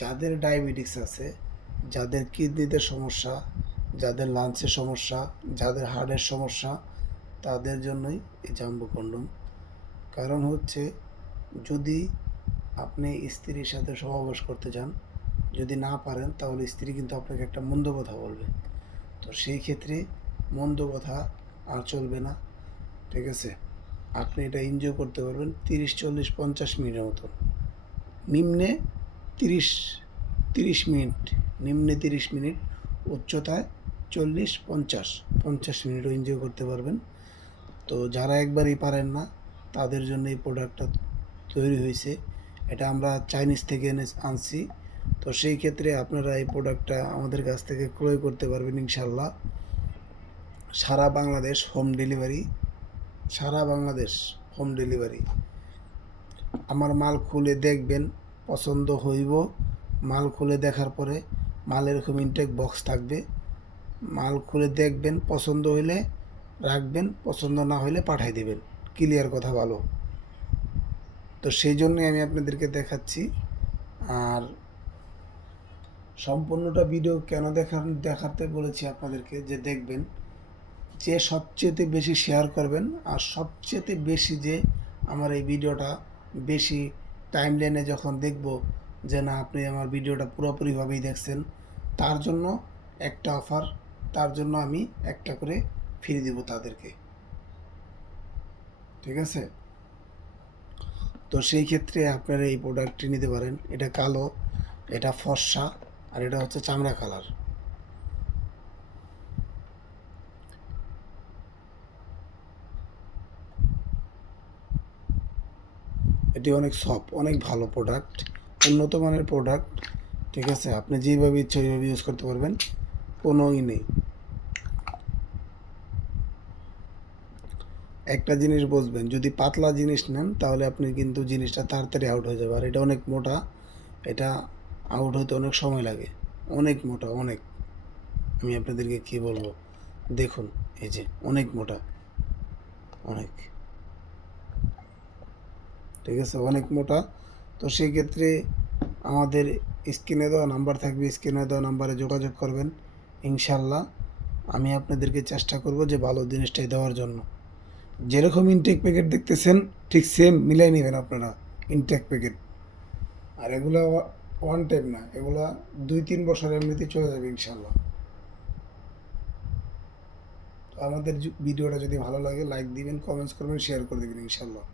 যাদের ডায়াবেটিস আছে, যাদের কিডনিতে সমস্যা, যাদের লাংসের সমস্যা, যাদের হার্টের সমস্যা, তাদের জন্যই এই জাম্বো কন্ডম। কারণ হচ্ছে, যদি আপনি স্ত্রীর সাথে সহবাস করতে চান, যদি না পারেন, তাহলে স্ত্রী কিন্তু আপনাকে একটা মন্দ কথা বলবে। তো সেই ক্ষেত্রে মন্দ কথা আর চলবে না, ঠিক আছে? আপনি এটা এনজয় করতে পারবেন 30, 40, 50 মিনিটের মতন। নিম্নে 30 মিনিট, নিম্নে 30 মিনিট, উচ্চতায় 40, 50 মিনিটও এনজয় করতে পারবেন। তো যারা একবারই পারেন না, তাদের জন্য এই প্রোডাক্টটা তৈরি হয়েছে। এটা আমরা চাইনিজ থেকে আনছি। তো সেই ক্ষেত্রে আপনারা এই প্রোডাক্টটা আমাদের কাছ থেকে ক্রয় করতে পারবেন ইনশাল্লাহ। সারা বাংলাদেশ হোম ডেলিভারি, সারা বাংলাদেশ হোম ডেলিভারি। আমার মাল খুলে দেখবেন, পছন্দ হইব। মাল খুলে দেখার পরে মালের এরকম ইনটেক বক্স থাকবে। মাল খুলে দেখবেন, পছন্দ হইলে রাখবেন, পছন্দ না হইলে পাঠাই দেবেন। ক্লিয়ার কথা ভালো। তো সেই জন্যই আমি আপনাদেরকে দেখাচ্ছি। আর সম্পূর্ণটা ভিডিও কেন দেখাতে বলেছি আপনাদেরকে, যে দেখবেন যে সবচেয়ে বেশি শেয়ার করবেন, আর সবচেয়ে বেশি যে আমার এই ভিডিওটা বেশি টাইমলাইনে যখন দেখব যে না, আপনি আমার ভিডিওটা পুরোপুরিভাবেই দেখছেন, তার জন্য একটা অফার, তার জন্য আমি একটা করে ফ্রি দিব তাদেরকে, ঠিক আছে? তো সেই ক্ষেত্রে আপনারা এই প্রোডাক্টটি নিতে পারেন। এটা কালো, এটা ফর্সা, আর এটা হচ্ছে চামড়া কালার। এটি অনেক সফট, অনেক ভালো প্রোডাক্ট, উন্নত মানের প্রোডাক্ট, ঠিক আছে? আপনি যেভাবে ইচ্ছা ওইভাবে ইউজ করতে পারবেন, কোনো নেই। একটা জিনিস বুঝবেন, যদি পাতলা জিনিস নেন তাহলে আপনি কিন্তু জিনিসটা তাড়াতাড়ি আউট হয়ে যাবে। আর এটা অনেক মোটা, এটা আউট হতে অনেক সময় লাগে, অনেক মোটা, অনেক। আমি আপনাদেরকে কী বলবো, দেখুন, এই যে অনেক মোটা, অনেক, ঠিক আছে, অনেক মোটা। তো সেই ক্ষেত্রে আমাদের স্ক্রিনে দেওয়া নাম্বার থাকবে, স্ক্রিনে দেওয়া নাম্বারে যোগাযোগ করবেন ইনশাল্লাহ। আমি আপনাদেরকে চেষ্টা করব যে ভালো জিনিসটাই দেওয়ার জন্য। যেরকম ইনটেক প্যাকেট দেখতেছেন, ঠিক সেম মিলাই নেবেন আপনারা ইনটেক প্যাকেট। আর এগুলো ওয়ান টাইম না, এগুলো 2-3 বছর এমনিতে চলে যাবে ইনশাল্লাহ। তো আমাদের ভিডিওটা যদি ভালো লাগে, লাইক দিবেন, কমেন্টস করবেন, শেয়ার করে দেবেন ইনশাল্লাহ।